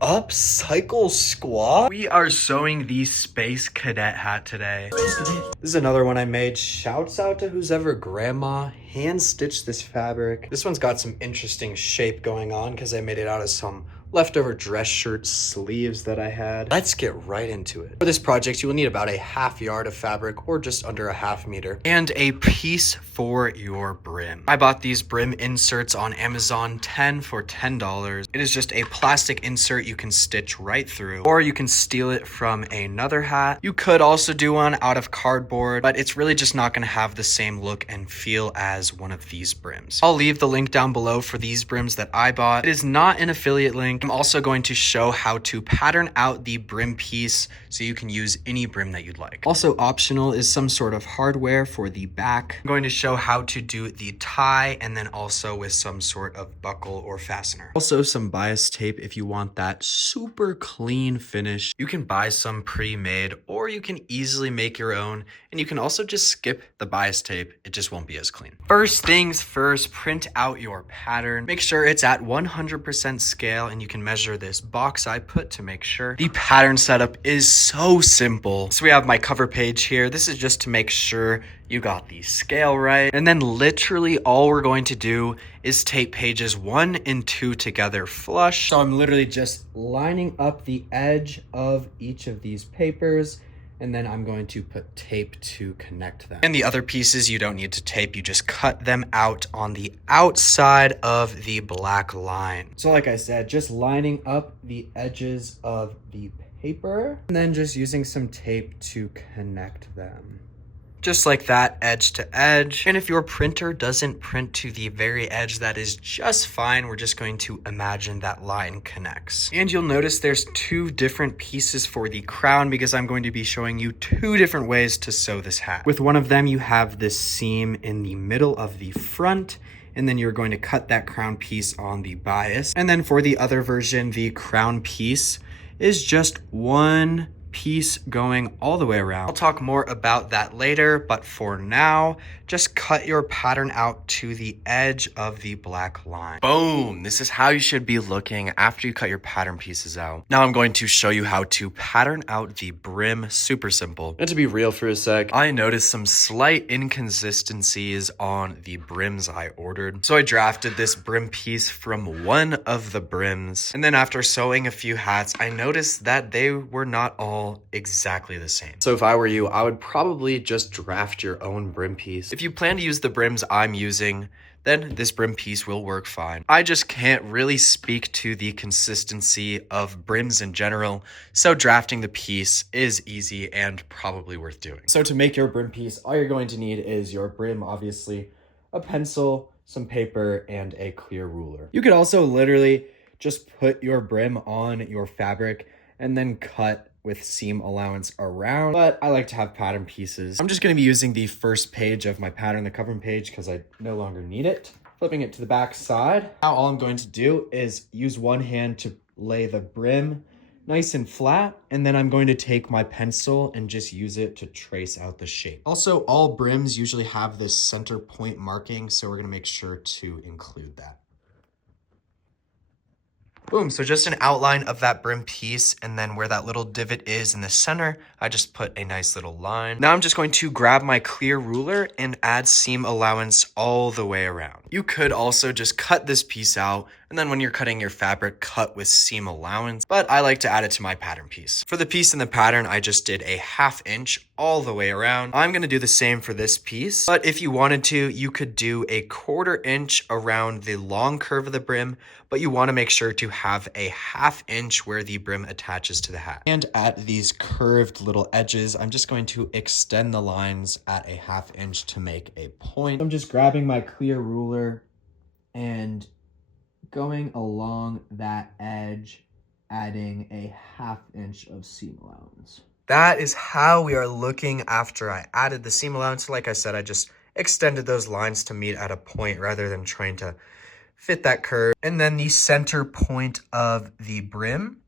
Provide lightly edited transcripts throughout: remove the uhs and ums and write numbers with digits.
Upcycle squad? We are sewing the Space Cadet hat today. This is another one I made. Shouts out to who's ever grandma hand stitched this fabric. This one's got some interesting shape going on because I made it out of some leftover dress shirt sleeves that I had. Let's get right into it. For this project, you will need about a ½ yard of fabric or just under a ½ meter and a piece for your brim. I bought these brim inserts on Amazon 10 for $10. It is just a plastic insert you can stitch right through, or you can steal it from another hat. You could also do one out of cardboard, but it's really just not going to have the same look and feel as one of these brims. I'll leave the link down below for these brims that I bought. It is not an affiliate link. I'm also going to show how to pattern out the brim piece so you can use any brim that you'd like. Also optional is some sort of hardware for the back. I'm going to show how to do the tie and then also with some sort of buckle or fastener. Also some bias tape if you want that super clean finish. You can buy some pre-made or you can easily make your own, and you can also just skip the bias tape. It just won't be as clean. First things first, print out your pattern. Make sure it's at 100% scale, and you can measure this box I put to make sure. The pattern setup is so simple. So we have my cover page here. This is just to make sure you got the scale right. And then literally all we're going to do is tape pages 1 and 2 together flush. So I'm literally just lining up the edge of each of these papers, and then I'm going to put tape to connect them. And the other pieces you don't need to tape, you just cut them out on the outside of the black line. So like I said, just lining up the edges of the paper and then just using some tape to connect them. Just like that, edge to edge. And if your printer doesn't print to the very edge, that is just fine. We're just going to imagine that line connects. And you'll notice there's 2 different pieces for the crown because I'm going to be showing you 2 different ways to sew this hat. With one of them, you have this seam in the middle of the front, and then you're going to cut that crown piece on the bias. And then for the other version, the crown piece is just one piece going all the way around. I'll talk more about that later, but for now, just cut your pattern out to the edge of the black line. Boom! This is how you should be looking after you cut your pattern pieces out. Now I'm going to show you how to pattern out the brim. Super simple. And to be real for a sec, I noticed some slight inconsistencies on the brims I ordered. So I drafted this brim piece from one of the brims, and then after sewing a few hats, I noticed that they were not all exactly the same. So if I were you, I would probably just draft your own brim piece. If you plan to use the brims I'm using, then this brim piece will work fine. I just can't really speak to the consistency of brims in general, so drafting the piece is easy and probably worth doing. So to make your brim piece, all you're going to need is your brim, obviously, a pencil, some paper, and a clear ruler. You could also literally just put your brim on your fabric and then cut with seam allowance around, but I like to have pattern pieces. I'm just going to be using the first page of my pattern, the covering page, because I no longer need it. Flipping it to the back side. Now all I'm going to do is use one hand to lay the brim nice and flat, and then I'm going to take my pencil and just use it to trace out the shape. Also, all brims usually have this center point marking, so we're going to make sure to include that. Boom, so just an outline of that brim piece, and then where that little divot is in the center, I just put a nice little line. Now I'm just going to grab my clear ruler and add seam allowance all the way around. You could also just cut this piece out, and then when you're cutting your fabric, cut with seam allowance, but I like to add it to my pattern piece. For the piece in the pattern, I just did a ½ inch all the way around. I'm gonna do the same for this piece, but if you wanted to, you could do a ½ inch around the long curve of the brim, but you wanna make sure to have a ½ inch where the brim attaches to the hat. And at these curved little edges, I'm just going to extend the lines at a ½ inch to make a point. I'm just grabbing my clear ruler and going along that edge, adding a ½ inch of seam allowance. That is how we are looking after I added the seam allowance. Like I said, I just extended those lines to meet at a point rather than trying to fit that curve. And then the center point of the brim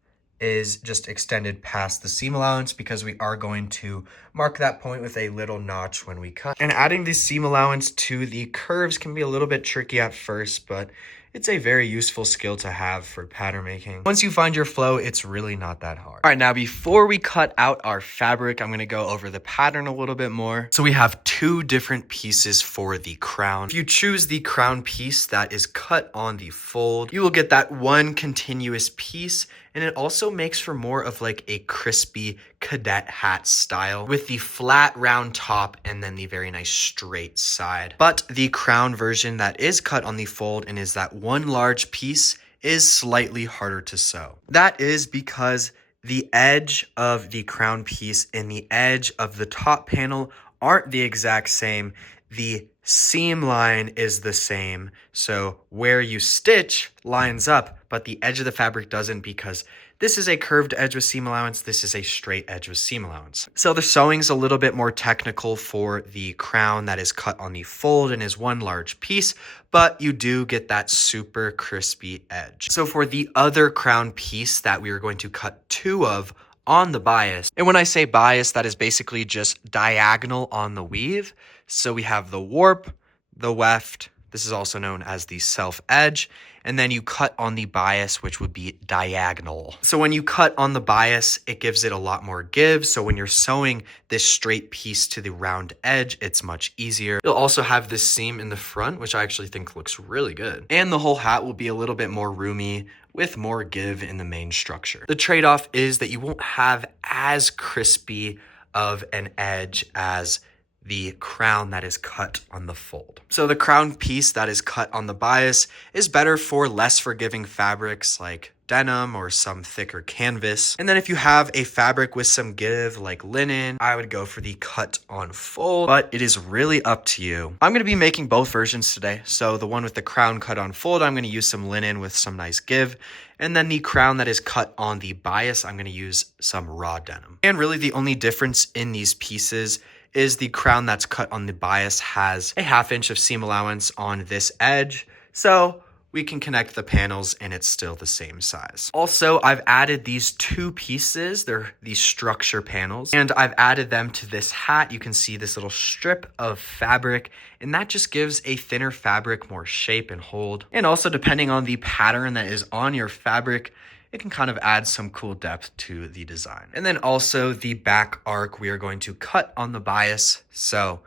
is just extended past the seam allowance because we are going to mark that point with a little notch when we cut. And adding the seam allowance to the curves can be a little bit tricky at first, but it's a very useful skill to have for pattern making. Once you find your flow, it's really not that hard. All right, now before we cut out our fabric, I'm gonna go over the pattern a little bit more. So we have two different pieces for the crown. If you choose the crown piece that is cut on the fold, you will get that one continuous piece, and it also makes for more of like a crispy cadet hat style with the flat round top and then the very nice straight side. But the crown version that is cut on the fold and is that one large piece is slightly harder to sew. That is because the edge of the crown piece and the edge of the top panel aren't the exact same. The seam line is the same, so where you stitch lines up, but the edge of the fabric doesn't, because this is a curved edge with seam allowance, this is a straight edge with seam allowance. So the sewing's a little bit more technical for the crown that is cut on the fold and is one large piece, but you do get that super crispy edge. So for the other crown piece that we are going to cut two of on the bias, and when I say bias, that is basically just diagonal on the weave. So we have the warp, the weft, this is also known as the self edge, and then you cut on the bias, which would be diagonal. So when you cut on the bias, it gives it a lot more give. So when you're sewing this straight piece to the round edge, it's much easier. You'll also have this seam in the front, which I actually think looks really good. And the whole hat will be a little bit more roomy with more give in the main structure. The trade-off is that you won't have as crispy of an edge as the crown that is cut on the fold. So the crown piece that is cut on the bias is better for less forgiving fabrics like denim or some thicker canvas. And then if you have a fabric with some give like linen, I would go for the cut on fold, but it is really up to you. I'm gonna be making both versions today. So the one with the crown cut on fold, I'm gonna use some linen with some nice give. And then the crown that is cut on the bias, I'm gonna use some raw denim. And really the only difference in these pieces is the crown that's cut on the bias has a 1/2 inch of seam allowance on this edge. So we can connect the panels and it's still the same size. Also, I've added these two pieces. They're these structure panels, and I've added them to this hat. You can see this little strip of fabric, and that just gives a thinner fabric more shape and hold. And also, depending on the pattern that is on your fabric, it can kind of add some cool depth to the design. And then also the back arc we are going to cut on the bias. So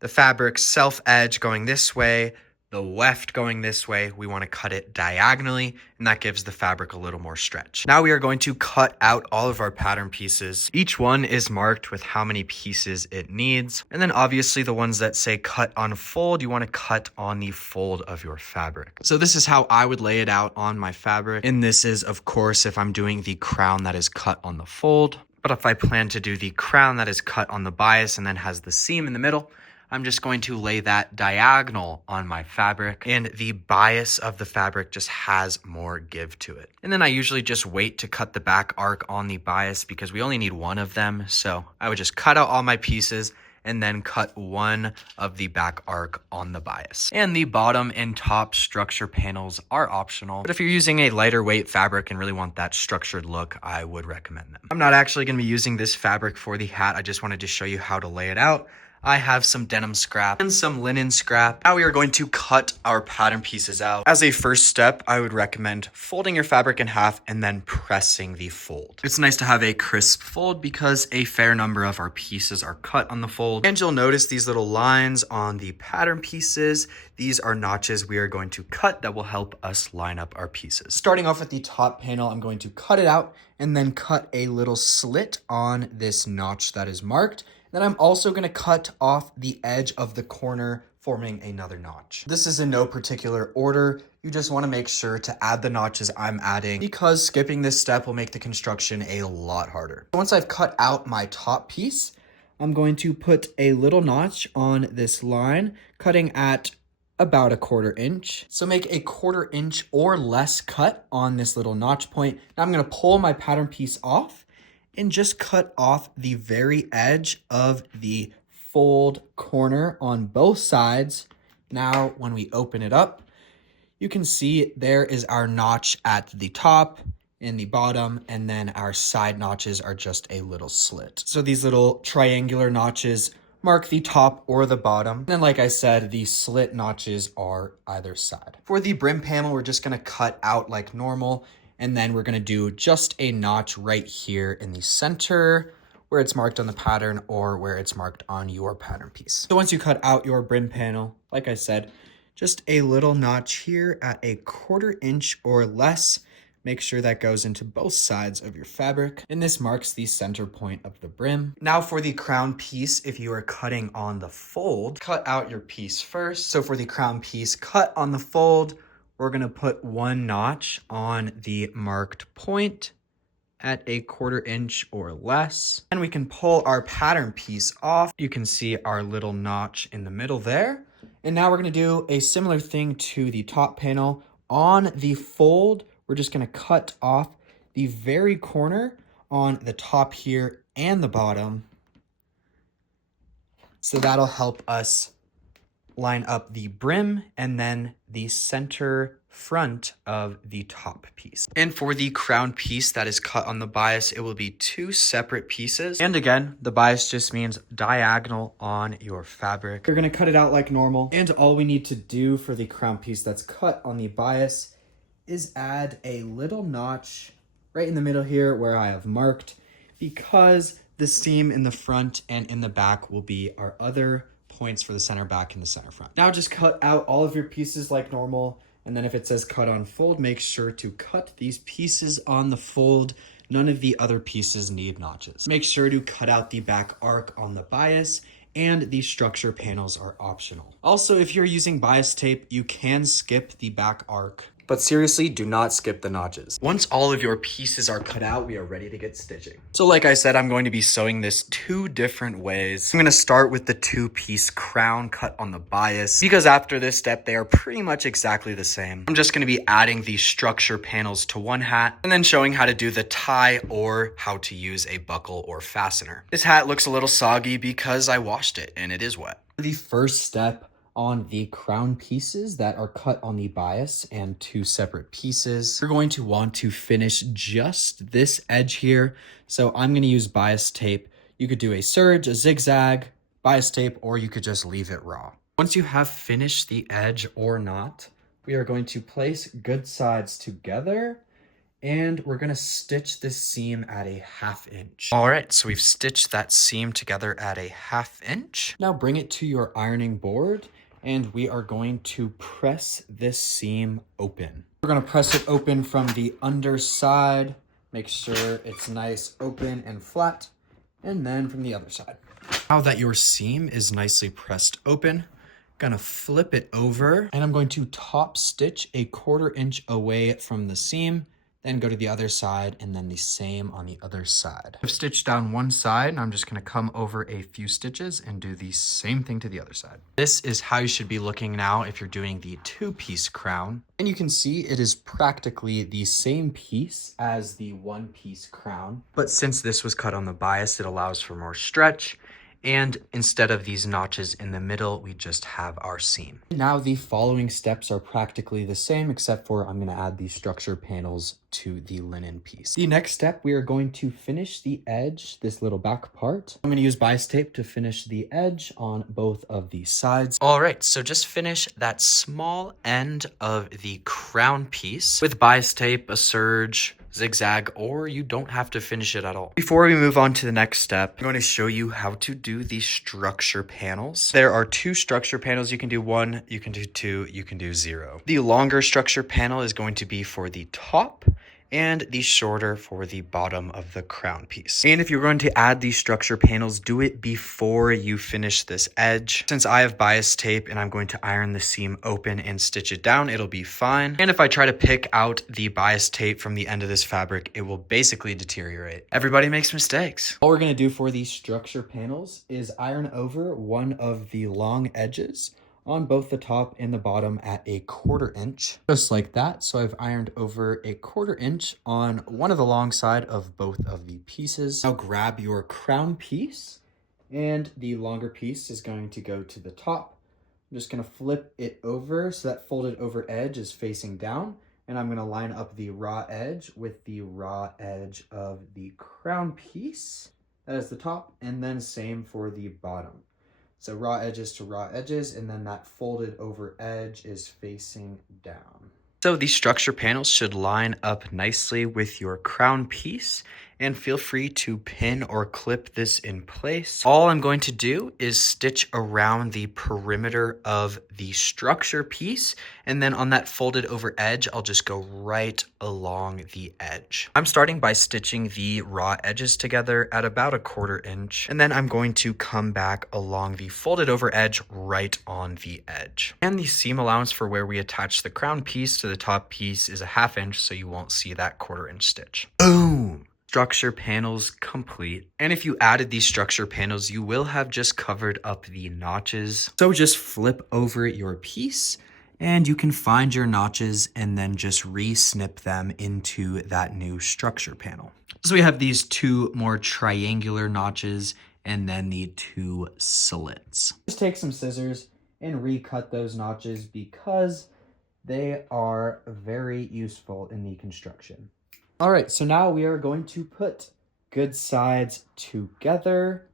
the fabric self edge going this way, the weft going this way, we want to cut it diagonally, and that gives the fabric a little more stretch. Now we are going to cut out all of our pattern pieces. Each one is marked with how many pieces it needs. And then obviously the ones that say cut on fold, you want to cut on the fold of your fabric. So this is how I would lay it out on my fabric. And this is, of course, if I'm doing the crown that is cut on the fold. But if I plan to do the crown that is cut on the bias and then has the seam in the middle, I'm just going to lay that diagonal on my fabric, and the bias of the fabric just has more give to it. And then I usually just wait to cut the back arc on the bias because we only need one of them. So I would just cut out all my pieces and then cut one of the back arc on the bias. And the bottom and top structure panels are optional, but if you're using a lighter weight fabric and really want that structured look, I would recommend them. I'm not actually going to be using this fabric for the hat. I just wanted to show you how to lay it out. I have some denim scrap and some linen scrap. Now we are going to cut our pattern pieces out. As a first step, I would recommend folding your fabric in half and then pressing the fold. It's nice to have a crisp fold because a fair number of our pieces are cut on the fold. And you'll notice these little lines on the pattern pieces. These are notches we are going to cut that will help us line up our pieces. Starting off with the top panel, I'm going to cut it out and then cut a little slit on this notch that is marked. Then I'm also going to cut off the edge of the corner, forming another notch. This is in no particular order. You just want to make sure to add the notches I'm adding because skipping this step will make the construction a lot harder. Once I've cut out my top piece, I'm going to put a little notch on this line, cutting at about 1/4 inch. So make a 1/4 inch or less cut on this little notch point. Now I'm going to pull my pattern piece off and just cut off the very edge of the fold corner on both sides. Now, when we open it up, you can see there is our notch at the top and the bottom, and then our side notches are just a little slit. So these little triangular notches mark the top or the bottom. And then like I said, the slit notches are either side. For the brim panel, we're just gonna cut out like normal, and then we're gonna do just a notch right here in the center where it's marked on the pattern or where it's marked on your pattern piece. So once you cut out your brim panel, like I said, just a little notch here at a 1/4 inch or less. Make sure that goes into both sides of your fabric, and this marks the center point of the brim. Now for the crown piece, if you are cutting on the fold, cut out your piece first. So for the crown piece, cut on the fold, we're gonna put 1 notch on the marked point at a 1/4 inch or less. And we can pull our pattern piece off. You can see our little notch in the middle there. And now we're gonna do a similar thing to the top panel. On the fold, we're just gonna cut off the very corner on the top here and the bottom. So that'll help us line up the brim and then the center front of the top piece. And for the crown piece that is cut on the bias, it will be 2 separate pieces. And again, the bias just means diagonal on your fabric. You're gonna cut it out like normal. And all we need to do for the crown piece that's cut on the bias is add a little notch right in the middle here where I have marked, because the seam in the front and in the back will be our other points for the center back and the center front. Now just cut out all of your pieces like normal. And then if it says cut on fold, make sure to cut these pieces on the fold. None of the other pieces need notches. Make sure to cut out the back arc on the bias, and the structure panels are optional. Also, if you're using bias tape, you can skip the back arc. But seriously, do not skip the notches. Once all of your pieces are cut out, we are ready to get stitching. So like I said, I'm going to be sewing this 2 different ways. I'm gonna start with the 2-piece crown cut on the bias, because after this step, they are pretty much exactly the same. I'm just gonna be adding the structure panels to one hat, and then showing how to do the tie or how to use a buckle or fastener. This hat looks a little soggy because I washed it and it is wet. The first step on the crown pieces that are cut on the bias and 2 separate pieces, you're going to want to finish just this edge here. So I'm going to use bias tape. You could do a serge, a zigzag, bias tape, or you could just leave it raw. Once you have finished the edge or not, we are going to place good sides together, and we're going to stitch this seam at a 1/2 inch. All right, so we've stitched that seam together at a 1/2 inch. Now bring it to your ironing board, and we are going to press this seam open. We're going to press it open from the underside. Make sure it's nice, open, and flat. And then from the other side. Now that your seam is nicely pressed open, I'm going to flip it over, and I'm going to top stitch a 1/4 inch away from the seam. Then go to the other side, and then the same on the other side. I've stitched down one side, and I'm just gonna come over a few stitches and do the same thing to the other side. This is how you should be looking now if you're doing the 2-piece crown. And you can see it is practically the same piece as the 1-piece crown. But since this was cut on the bias, it allows for more stretch. And instead of these notches in the middle, we just have our seam. Now the following steps are practically the same, except for I'm going to add the structure panels to the linen piece. The next step, we are going to finish the edge, this little back part. I'm going to use bias tape to finish the edge on both of the sides. All right, so just finish that small end of the crown piece with bias tape, a serge, zigzag, or you don't have to finish it at all. Before we move on to the next step, I'm going to show you how to do the structure panels. There are 2 structure panels. You can do 1, you can do 2, you can do 0. The longer structure panel is going to be for the top, and the shorter for the bottom of the crown piece. And if you're going to add these structure panels, do it before you finish this edge. Since I have bias tape and I'm going to iron the seam open and stitch it down, it'll be fine. And if I try to pick out the bias tape from the end of this fabric, it will basically deteriorate. Everybody makes mistakes. All we're gonna do for these structure panels is iron over one of the long edges on both the top and the bottom at a 1/4 inch, just like that. So I've ironed over a 1/4 inch on one of the long side of both of the pieces. Now grab your crown piece, and the longer piece is going to go to the top. I'm just gonna flip it over so that folded over edge is facing down, and I'm gonna line up the raw edge with the raw edge of the crown piece. That is the top, and then same for the bottom. So raw edges to raw edges, and then that folded over edge is facing down. So these structure panels should line up nicely with your crown piece, and feel free to pin or clip this in place. All I'm going to do is stitch around the perimeter of the structure piece, and then on that folded over edge, I'll just go right along the edge. I'm starting by stitching the raw edges together at about 1/4 inch, and then I'm going to come back along the folded over edge right on the edge. And the seam allowance for where we attach the crown piece to the top piece is 1/2 inch, so you won't see that 1/4 inch stitch. Boom! Structure panels complete. And if you added these structure panels, you will have just covered up the notches. So just flip over your piece and you can find your notches and then just re-snip them into that new structure panel. So we have these 2 more triangular notches and then the 2 slits. Just take some scissors and recut those notches because they are very useful in the construction. All right, so now we are going to put good sides together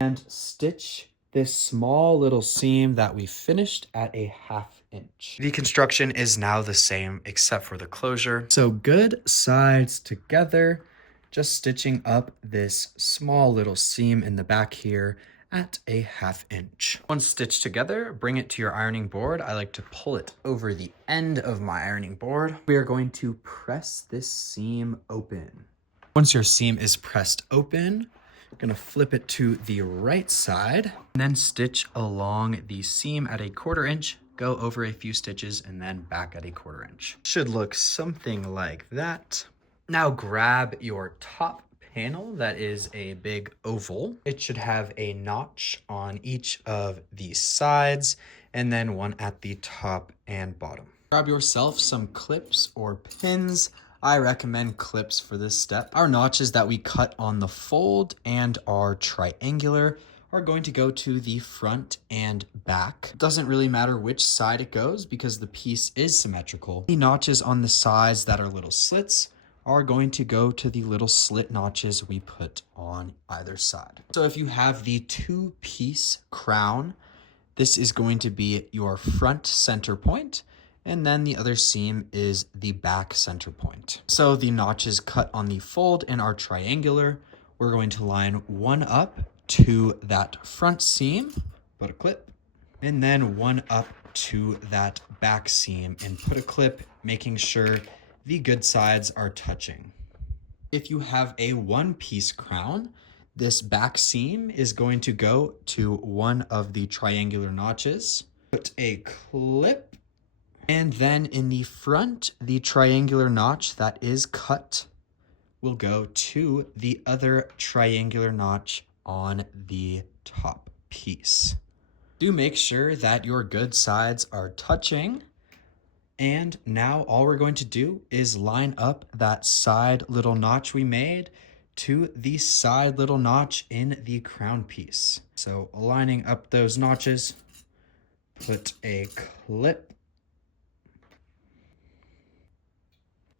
and stitch this small little seam that we finished at 1/2 inch. The construction is now the same except for the closure. So good sides together, just stitching up this small little seam in the back here at 1/2 inch. Once stitched together, bring it to your ironing board. I like to pull it over the end of my ironing board. We are going to press this seam open. Once your seam is pressed open, you're gonna flip it to the right side and then stitch along the seam at 1/4 inch, go over a few stitches and then back at 1/4 inch. Should look something like that. Now grab your top panel that is a big oval. It should have a notch on each of the sides and then one at the top and bottom. Grab yourself some clips or pins. I recommend clips for this step. Our notches that we cut on the fold and are triangular are going to go to the front and back. It doesn't really matter which side it goes because the piece is symmetrical. The notches on the sides that are little slits are going to go to the little slit notches we put on either side. So if you have the 2-piece crown, this is going to be your front center point, and then the other seam is the back center point. So the notches cut on the fold and are triangular. We're going to line one up to that front seam, put a clip, and then one up to that back seam and put a clip, making sure the good sides are touching. If you have a 1-piece crown, this back seam is going to go to one of the triangular notches. Put a clip, and then in the front, the triangular notch that is cut will go to the other triangular notch on the top piece. Do make sure that your good sides are touching. And now all we're going to do is line up that side little notch we made to the side little notch in the crown piece. So lining up those notches, put a clip.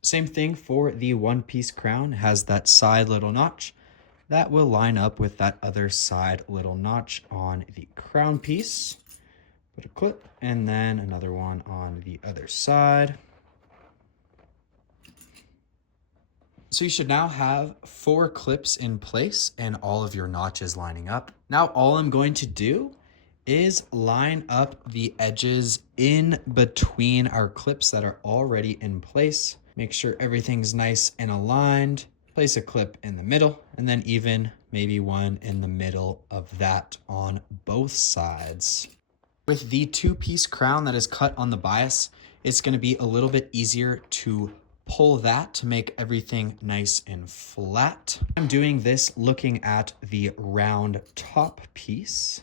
Same thing for the 1-piece crown, has that side little notch that will line up with that other side little notch on the crown piece. Put a clip and then another one on the other side. So you should now have 4 clips in place and all of your notches lining up. Now all I'm going to do is line up the edges in between our clips that are already in place. Make sure everything's nice and aligned. Place a clip in the middle and then even maybe one in the middle of that on both sides. With the 2-piece crown that is cut on the bias, it's going to be a little bit easier to pull that to make everything nice and flat. I'm doing this looking at the round top piece.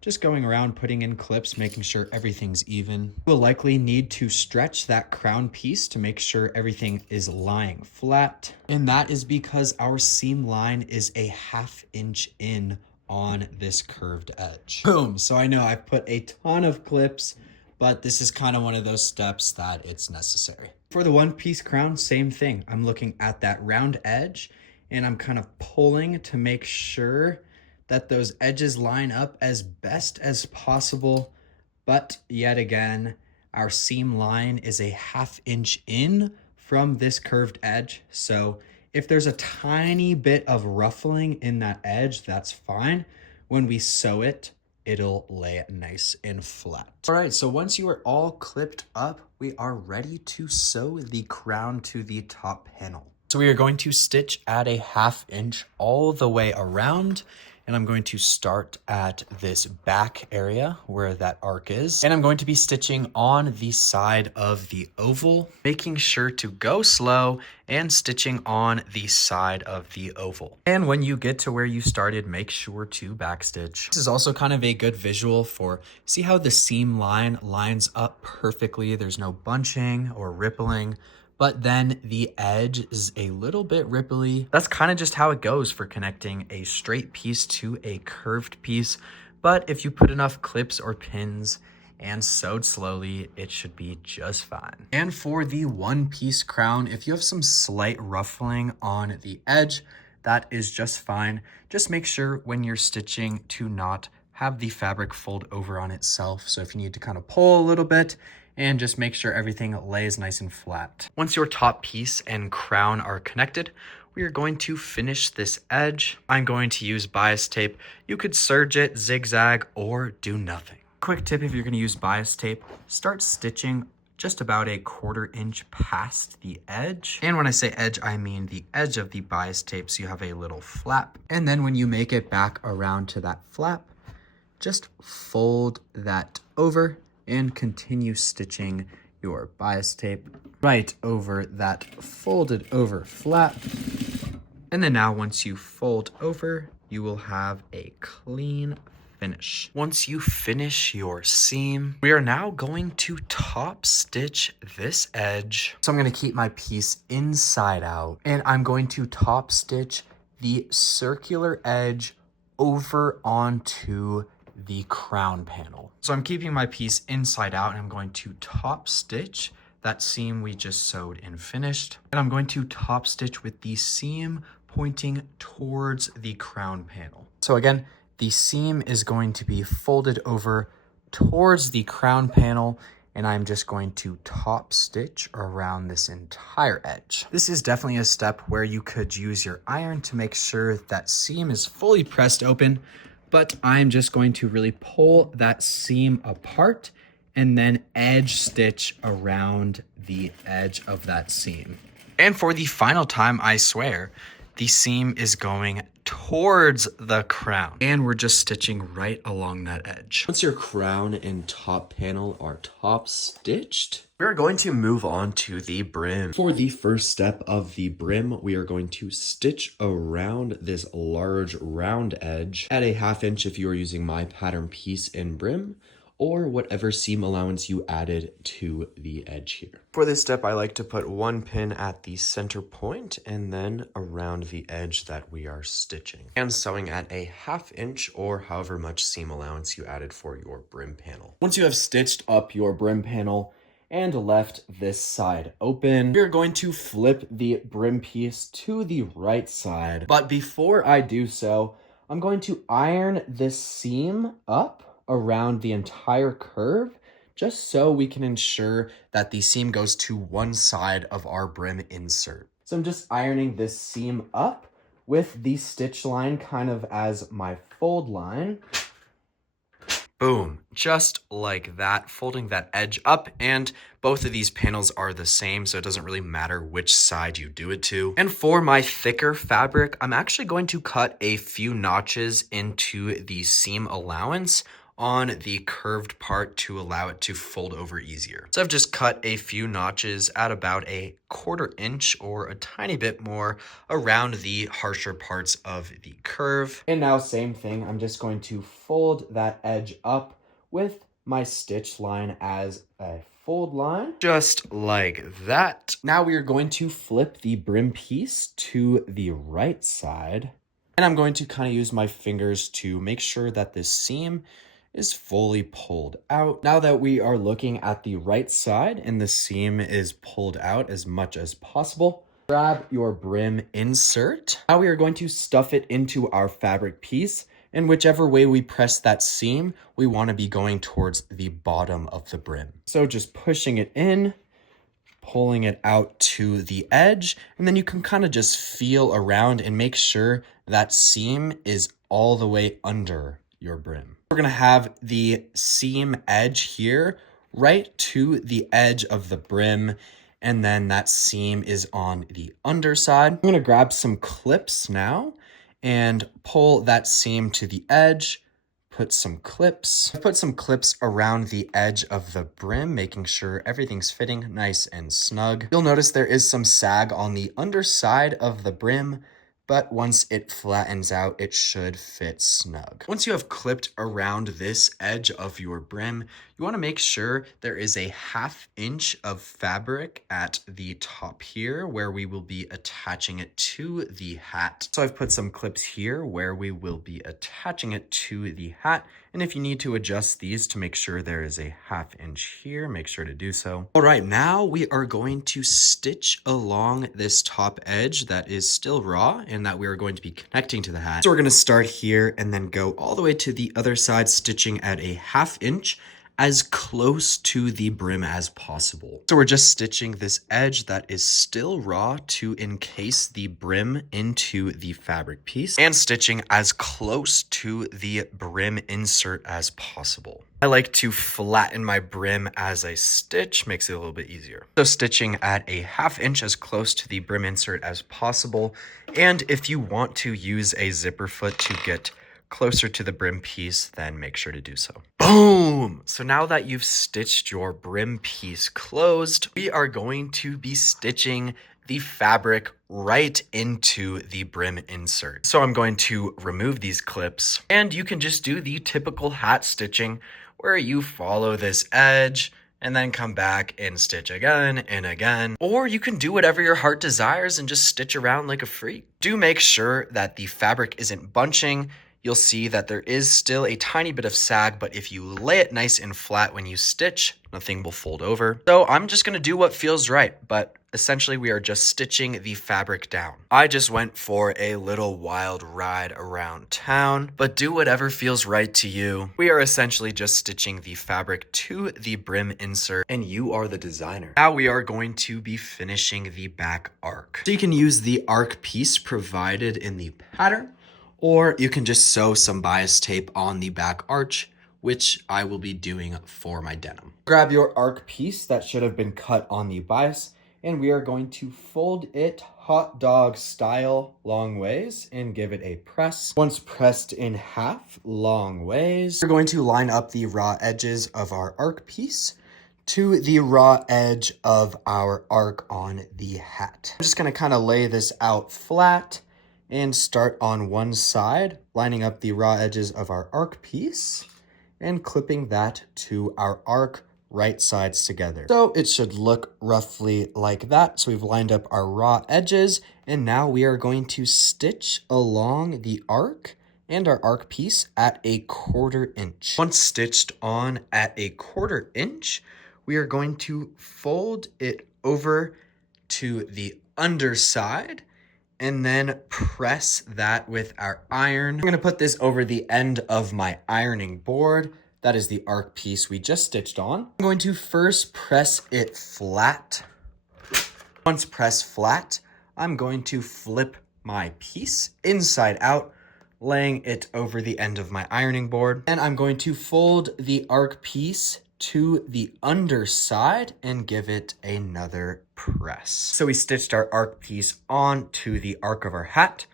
Just going around putting in clips, making sure everything's even. We'll likely need to stretch that crown piece to make sure everything is lying flat. And that is because our seam line is 1/2 inch in on this curved edge. Boom. So I know I've put a ton of clips, but this is kind of one of those steps that it's necessary. For the 1-piece crown, same thing. I'm looking at that round edge and I'm kind of pulling to make sure that those edges line up as best as possible. But yet again, our seam line is a 1/2 inch in from this curved edge. So if there's a tiny bit of ruffling in that edge, that's fine. When we sew it, it'll lay it nice and flat. All right, so once you are all clipped up, we are ready to sew the crown to the top panel. So we are going to stitch at a 1/2 inch all the way around. And I'm going to start at this back area where that arc is. And I'm going to be stitching on the side of the oval, making sure to go slow and stitching on the side of the oval. And when you get to where you started, make sure to backstitch. This is also kind of a good visual for, see how the seam line lines up perfectly. There's no bunching or rippling. But then the edge is a little bit ripply. That's kind of just how it goes for connecting a straight piece to a curved piece. But if you put enough clips or pins and sewed slowly, it should be just fine. And for the one-piece crown, if you have some slight ruffling on the edge, that is just fine. Just make sure when you're stitching to not have the fabric fold over on itself. So if you need to kind of pull a little bit, and just make sure everything lays nice and flat. Once your top piece and crown are connected, we are going to finish this edge. I'm going to use bias tape. You could serge it, zigzag, or do nothing. Quick tip, if you're going to use bias tape, start stitching just about a 1/4 inch past the edge. And when I say edge, I mean the edge of the bias tape, so you have a little flap. And then when you make it back around to that flap, just fold that over and continue stitching your bias tape right over that folded over flap. And then now once you fold over, you will have a clean finish. Once you finish your seam, we are now going to top stitch this edge. So I'm going to keep my piece inside out, and I'm going to top stitch the circular edge over onto the crown panel. So I'm keeping my piece inside out, and I'm going to top stitch that seam we just sewed and finished. And I'm going to top stitch with the seam pointing towards the crown panel. So again, the seam is going to be folded over towards the crown panel, and I'm just going to top stitch around this entire edge. This is definitely a step where you could use your iron to make sure that seam is fully pressed open, but I'm just going to really pull that seam apart and then edge stitch around the edge of that seam. And for the final time, I swear, the seam is going towards the crown, and we're just stitching right along that edge. Once your crown and top panel are top stitched, we're going to move on to the brim. For the first step of the brim, we are going to stitch around this large round edge at a 1/2 inch if you are using my pattern piece and brim, or whatever seam allowance you added to the edge here. For this step, I like to put one pin at the center point and then around the edge that we are stitching, and sewing at a 1/2 inch or however much seam allowance you added for your brim panel. Once you have stitched up your brim panel and left this side open, we're going to flip the brim piece to the right side. But before I do so, I'm going to iron this seam up around the entire curve, just so we can ensure that the seam goes to one side of our brim insert. So I'm just ironing this seam up with the stitch line kind of as my fold line. Boom, just like that, folding that edge up, and both of these panels are the same, so it doesn't really matter which side you do it to. And for my thicker fabric, I'm actually going to cut a few notches into the seam allowance on the curved part to allow it to fold over easier. So I've just cut a few notches at about a 1/4 inch or a tiny bit more around the harsher parts of the curve. And now same thing, I'm just going to fold that edge up with my stitch line as a fold line, just like that. Now we are going to flip the brim piece to the right side, and I'm going to kind of use my fingers to make sure that this seam is fully pulled out. Now that we are looking at the right side and the seam is pulled out as much as possible, grab your brim insert. Now we are going to stuff it into our fabric piece, And whichever way we press that seam, we want to be going towards the bottom of the brim. So just pushing it in, pulling it out to the edge, and then you can kind of just feel around and make sure that seam is all the way under your brim. We're going to have the seam edge here right to the edge of the brim, and then that seam is on the underside. I'm going to grab some clips now and pull that seam to the edge. Put some clips. I've put some clips around the edge of the brim, making sure everything's fitting nice and snug. You'll notice there is some sag on the underside of the brim, but once it flattens out, it should fit snug. Once you have clipped around this edge of your brim, you want to make sure there is a 1/2 inch of fabric at the top here where we will be attaching it to the hat. So I've put some clips here where we will be attaching it to the hat. And if you need to adjust these to make sure there is a 1/2 inch here, make sure to do so. All right, now we are going to stitch along this top edge that is still raw and that we are going to be connecting to the hat. So we're going to start here and then go all the way to the other side, stitching at a 1/2 inch as close to the brim as possible. So we're just stitching this edge that is still raw to encase the brim into the fabric piece and stitching as close to the brim insert as possible. I like to flatten my brim as I stitch, makes it a little bit easier. So stitching at a 1/2 inch as close to the brim insert as possible. And if you want to use a zipper foot to get closer to the brim piece, then make sure to do so. Boom! So now that you've stitched your brim piece closed, we are going to be stitching the fabric right into the brim insert. So I'm going to remove these clips, and you can just do the typical hat stitching where you follow this edge and then come back and stitch again and again. Or you can do whatever your heart desires and just stitch around like a freak. Do make sure that the fabric isn't bunching. You'll see that there is still a tiny bit of sag, but if you lay it nice and flat when you stitch, nothing will fold over. So I'm just gonna do what feels right, but essentially we are just stitching the fabric down. I just went for a little wild ride around town, but do whatever feels right to you. We are essentially just stitching the fabric to the brim insert, and you are the designer. Now we are going to be finishing the back arc. So you can use the arc piece provided in the pattern, or you can just sew some bias tape on the back arch, which I will be doing for my denim. Grab your arc piece that should have been cut on the bias, and we are going to fold it hot dog style long ways and give it a press. Once pressed in half long ways, we're going to line up the raw edges of our arc piece to the raw edge of our arc on the hat. I'm just gonna kind of lay this out flat and start on one side, lining up the raw edges of our arc piece and clipping that to our arc right sides together. So it should look roughly like that. So we've lined up our raw edges, and now we are going to stitch along the arc and our arc piece at a 1/4 inch. Once stitched on at a 1/4 inch, we are going to fold it over to the underside and then press that with our iron. I'm gonna put this over the end of my ironing board. That is the arc piece we just stitched on. I'm going to first press it flat. Once pressed flat, I'm going to flip my piece inside out, laying it over the end of my ironing board. And I'm going to fold the arc piece to the underside and give it another press. So we stitched our arc piece on to the arc of our hat,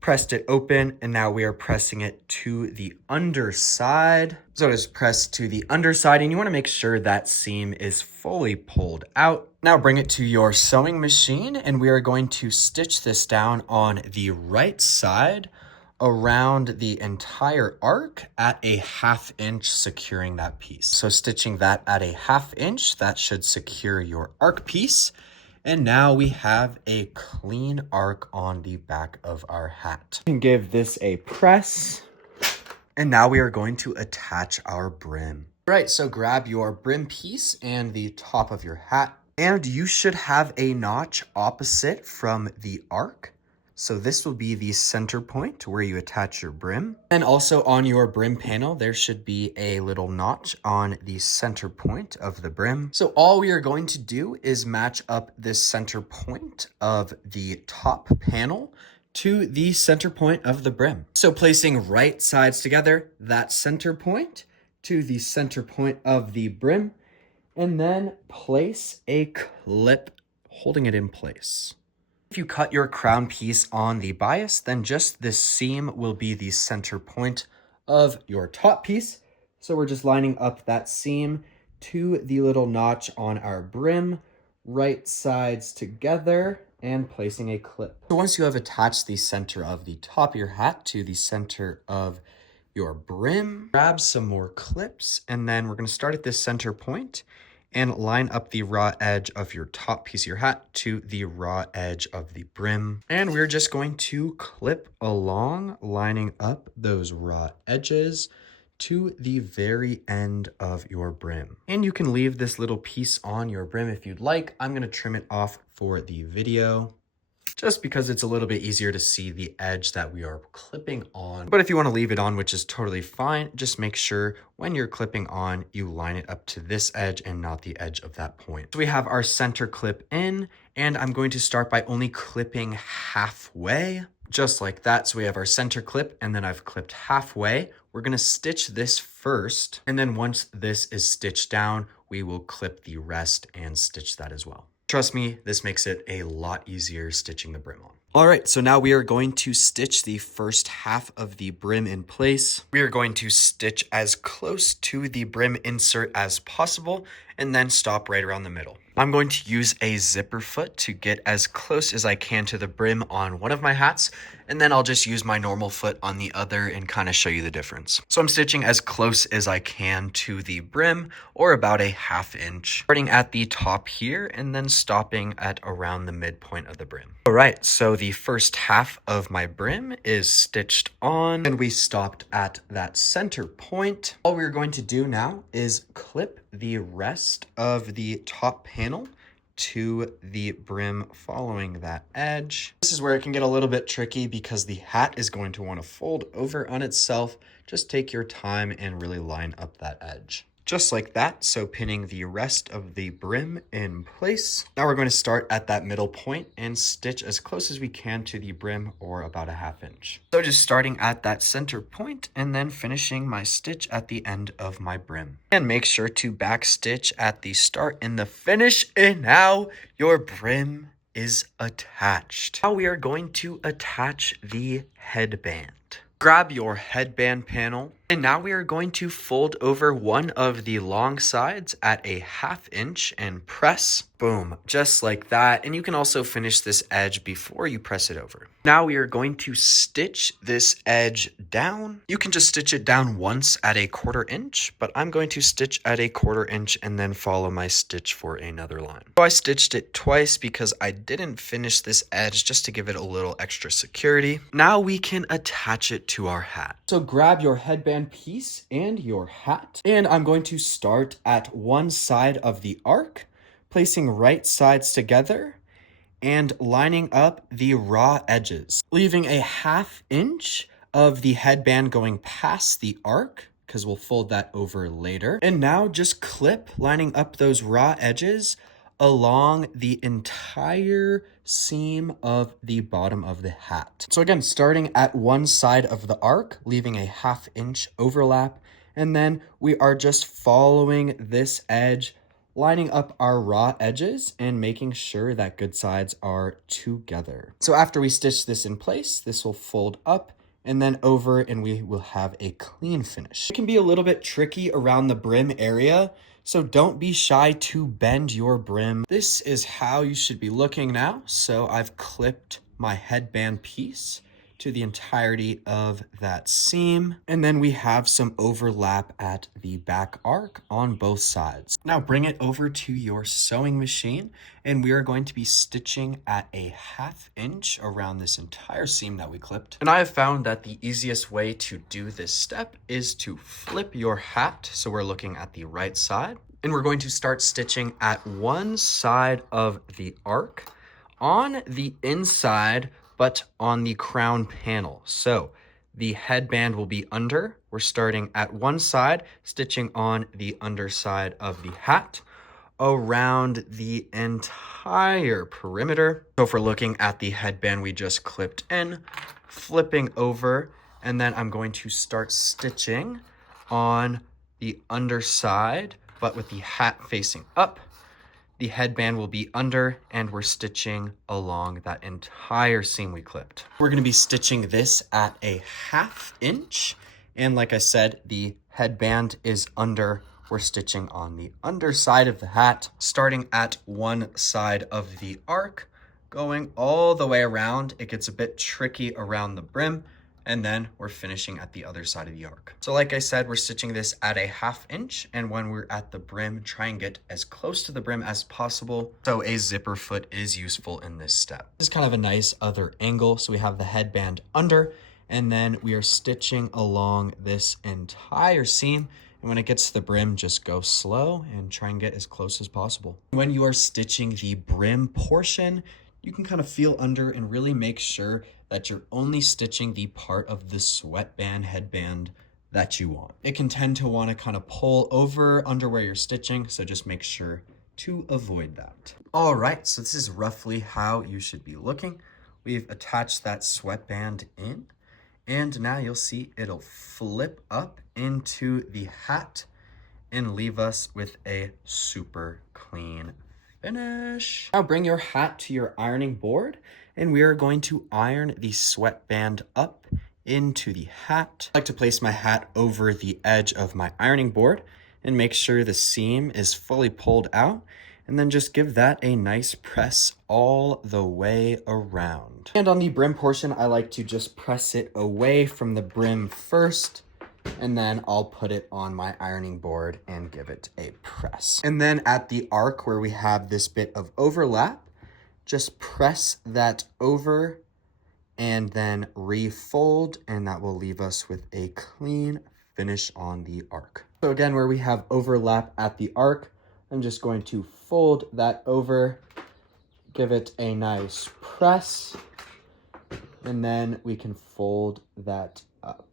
pressed it open, and now we are pressing it to the underside. So it is pressed to the underside, and you want to make sure that seam is fully pulled out. Now bring it to your sewing machine, and we are going to stitch this down on the right side around the entire arc at a 1/2 inch, securing that piece. So stitching that at a 1/2 inch, that should secure your arc piece. And now we have a clean arc on the back of our hat. You can give this a press. And now we are going to attach our brim. All right, so grab your brim piece and the top of your hat, and you should have a notch opposite from the arc. So this will be the center point where you attach your brim. And also on your brim panel, there should be a little notch on the center point of the brim. So all we are going to do is match up this center point of the top panel to the center point of the brim. So placing right sides together, that center point to the center point of the brim, and then place a clip holding it in place. If you cut your crown piece on the bias, then just this seam will be the center point of your top piece. So we're just lining up that seam to the little notch on our brim, right sides together, and placing a clip. So once you have attached the center of the top of your hat to the center of your brim, grab some more clips, and then we're going to start at this center point and line up the raw edge of your top piece of your hat to the raw edge of the brim. And we're just going to clip along, lining up those raw edges to the very end of your brim. And you can leave this little piece on your brim if you'd like. I'm gonna trim it off for the video, just because it's a little bit easier to see the edge that we are clipping on. But if you want to leave it on, which is totally fine, just make sure when you're clipping on, you line it up to this edge and not the edge of that point. So we have our center clip in, and I'm going to start by only clipping halfway, just like that. So we have our center clip, and then I've clipped halfway. We're going to stitch this first, and then once this is stitched down, we will clip the rest and stitch that as well. Trust me, this makes it a lot easier stitching the brim on. All right, so now we are going to stitch the first half of the brim in place. We are going to stitch as close to the brim insert as possible and then stop right around the middle. I'm going to use a zipper foot to get as close as I can to the brim on one of my hats, and then I'll just use my normal foot on the other and kind of show you the difference. So I'm stitching as close as I can to the brim, or about a 1/2 inch, starting at the top here and then stopping at around the midpoint of the brim. All right, so the first half of my brim is stitched on, and we stopped at that center point. All we're going to do now is clip the rest of the top panel to the brim following that edge. This is where it can get a little bit tricky because the hat is going to want to fold over on itself. Just take your time and really line up that edge. Just like that, so pinning the rest of the brim in place. Now we're going to start at that middle point and stitch as close as we can to the brim, or about a 1/2 inch. So just starting at that center point and then finishing my stitch at the end of my brim. And make sure to back stitch at the start and the finish, and now your brim is attached. Now we are going to attach the headband. Grab your headband panel, and now we are going to fold over one of the long sides at a 1/2 inch and press. Boom, just like that. And you can also finish this edge before you press it over. Now we are going to stitch this edge down. You can just stitch it down once at a 1/4 inch, but I'm going to stitch at a 1/4 inch and then follow my stitch for another line. So I stitched it twice because I didn't finish this edge, just to give it a little extra security. Now we can attach it to our hat. So grab your headband piece and your hat, and I'm going to start at one side of the arc, placing right sides together and lining up the raw edges, leaving a 1/2 inch of the headband going past the arc, because we'll fold that over later. And now just clip, lining up those raw edges along the entire seam of the bottom of the hat. So again, starting at one side of the arc, leaving a 1/2 inch overlap, and then we are just following this edge, lining up our raw edges and making sure that good sides are together. So after we stitch this in place, this will fold up and then over, and we will have a clean finish. It can be a little bit tricky around the brim area, so don't be shy to bend your brim. This is how you should be looking now. So I've clipped my headband piece to the entirety of that seam, and then we have some overlap at the back arc on both sides. Now bring it over to your sewing machine, and we are going to be stitching at a 1/2 inch around this entire seam that we clipped. And I have found that the easiest way to do this step is to flip your hat, so we're looking at the right side, and we're going to start stitching at one side of the arc. On the inside, but on the crown panel. So the headband will be under. We're starting at one side, stitching on the underside of the hat around the entire perimeter. So if we're looking at the headband we just clipped in, flipping over, and then I'm going to start stitching on the underside, but with the hat facing up. The headband will be under, and we're stitching along that entire seam we clipped. We're going to be stitching this at a 1/2 inch. And like I said, the headband is under. We're stitching on the underside of the hat, starting at one side of the arc, going all the way around. It gets a bit tricky around the brim, and then we're finishing at the other side of the arc. So like I said, we're stitching this at a 1/2 inch, and when we're at the brim, try and get as close to the brim as possible. So a zipper foot is useful in this step. This is kind of a nice other angle. So we have the headband under, and then we are stitching along this entire seam. And when it gets to the brim, just go slow and try and get as close as possible. When you are stitching the brim portion, you can kind of feel under and really make sure that you're only stitching the part of the sweatband headband that you want. It can tend to want to kind of pull over under where you're stitching, so just make sure to avoid that. All right, so this is roughly how you should be looking. We've attached that sweatband in, and now you'll see it'll flip up into the hat and leave us with a super clean finish. Now bring your hat to your ironing board, and we are going to iron the sweatband up into the hat. I like to place my hat over the edge of my ironing board and make sure the seam is fully pulled out, and then just give that a nice press all the way around. And on the brim portion, I like to just press it away from the brim first, and then I'll put it on my ironing board and give it a press. And then at the arc where we have this bit of overlap, just press that over and then refold, and that will leave us with a clean finish on the arc. So again, where we have overlap at the arc, I'm just going to fold that over, give it a nice press, and then we can fold that up.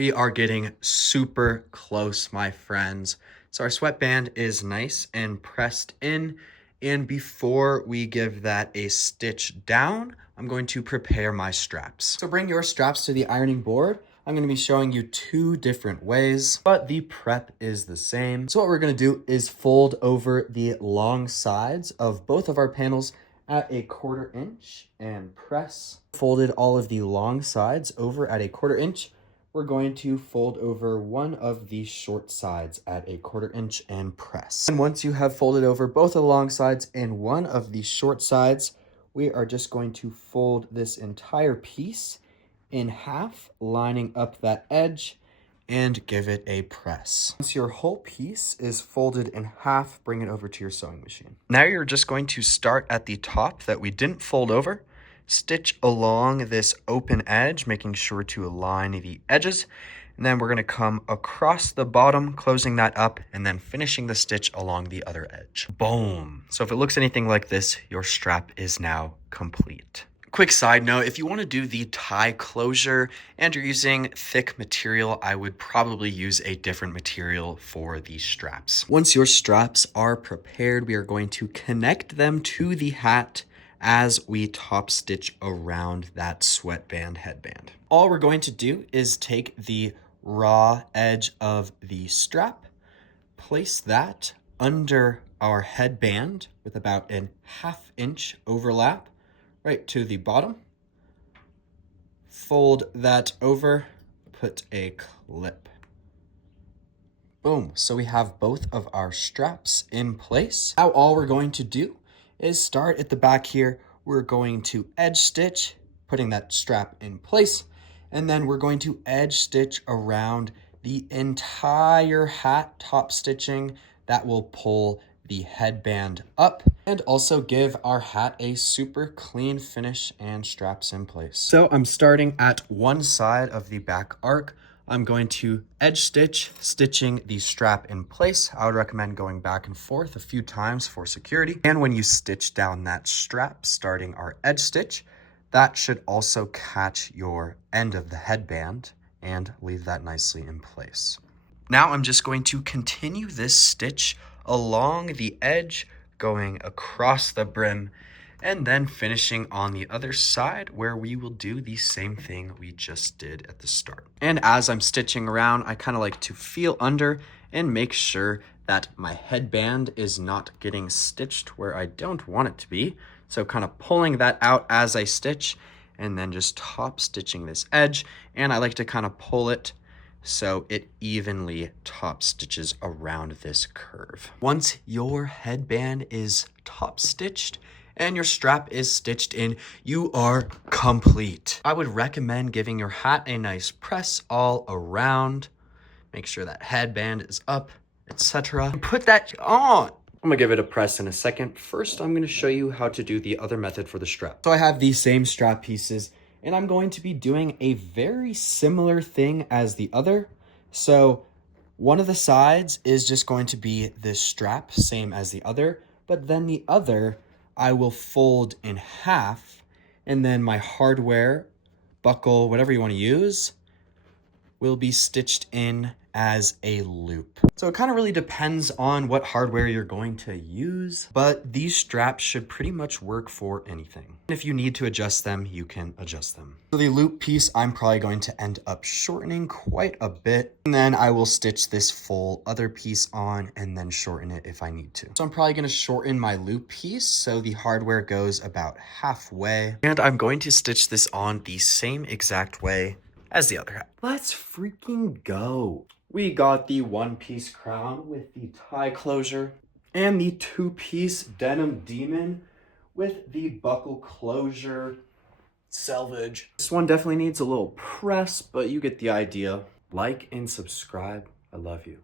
We are getting super close, my friends. So our sweatband is nice and pressed in. And before we give that a stitch down, I'm going to prepare my straps. So bring your straps to the ironing board. I'm going to be showing you 2 different ways, but the prep is the same. So what we're going to do is fold over the long sides of both of our panels at a 1/4 inch and press. Folded all of the long sides over at a 1/4 inch. We're going to fold over one of the short sides at a 1/4 inch and press. And once you have folded over both of the long sides and one of the short sides, we are just going to fold this entire piece in half, lining up that edge, and give it a press. Once your whole piece is folded in half, bring it over to your sewing machine. Now you're just going to start at the top that we didn't fold over, stitch along this open edge, making sure to align the edges, and then we're going to come across the bottom, closing that up, and then finishing the stitch along the other edge. Boom! So if it looks anything like this, your strap is now complete. Quick side note, if you want to do the tie closure and you're using thick material, I would probably use a different material for these straps. Once your straps are prepared, we are going to connect them to the hat as we top stitch around that sweatband headband. All we're going to do is take the raw edge of the strap, place that under our headband with about a 1/2 inch overlap right to the bottom, fold that over, put a clip. Boom, so we have both of our straps in place. Now all we're going to do is start at the back here. We're going to edge stitch, putting that strap in place, and then we're going to edge stitch around the entire hat, top stitching that will pull the headband up and also give our hat a super clean finish and straps in place. So I'm starting at one side of the back arc. I'm going to edge stitch, stitching the strap in place. I would recommend going back and forth a few times for security. And when you stitch down that strap, starting our edge stitch, That should also catch your end of the headband and leave that nicely in place. Now I'm just going to continue this stitch along the edge, going across the brim, and then finishing on the other side where we will do the same thing we just did at the start. And as I'm stitching around, I kind of like to feel under and make sure that my headband is not getting stitched where I don't want it to be. So kind of pulling that out as I stitch and then just top stitching this edge. And I like to kind of pull it so it evenly top stitches around this curve. Once your headband is top stitched and your strap is stitched in, you are complete. I would recommend giving your hat a nice press all around. Make sure that headband is up, etc. Put that on. I'm gonna give it a press in a second. First, I'm gonna show you how to do the other method for the strap. So I have these same strap pieces, and I'm going to be doing a very similar thing as the other. So one of the sides is just going to be this strap, same as the other, but then the other I will fold in half, and then my hardware, buckle, whatever you want to use, will be stitched in as a loop. So it kind of really depends on what hardware you're going to use, but these straps should pretty much work for anything. If you need to adjust them, you can adjust them. So the loop piece, I'm probably going to end up shortening quite a bit, and then I will stitch this full other piece on and then shorten it if I need to. So I'm probably going to shorten my loop piece so the hardware goes about halfway, and I'm going to stitch this on the same exact way as the other hat. Let's freaking go. We got the one-piece crown with the tie closure and the two-piece denim demon with the buckle closure selvage. This one definitely needs a little press, but you get the idea. Like and subscribe. I love you.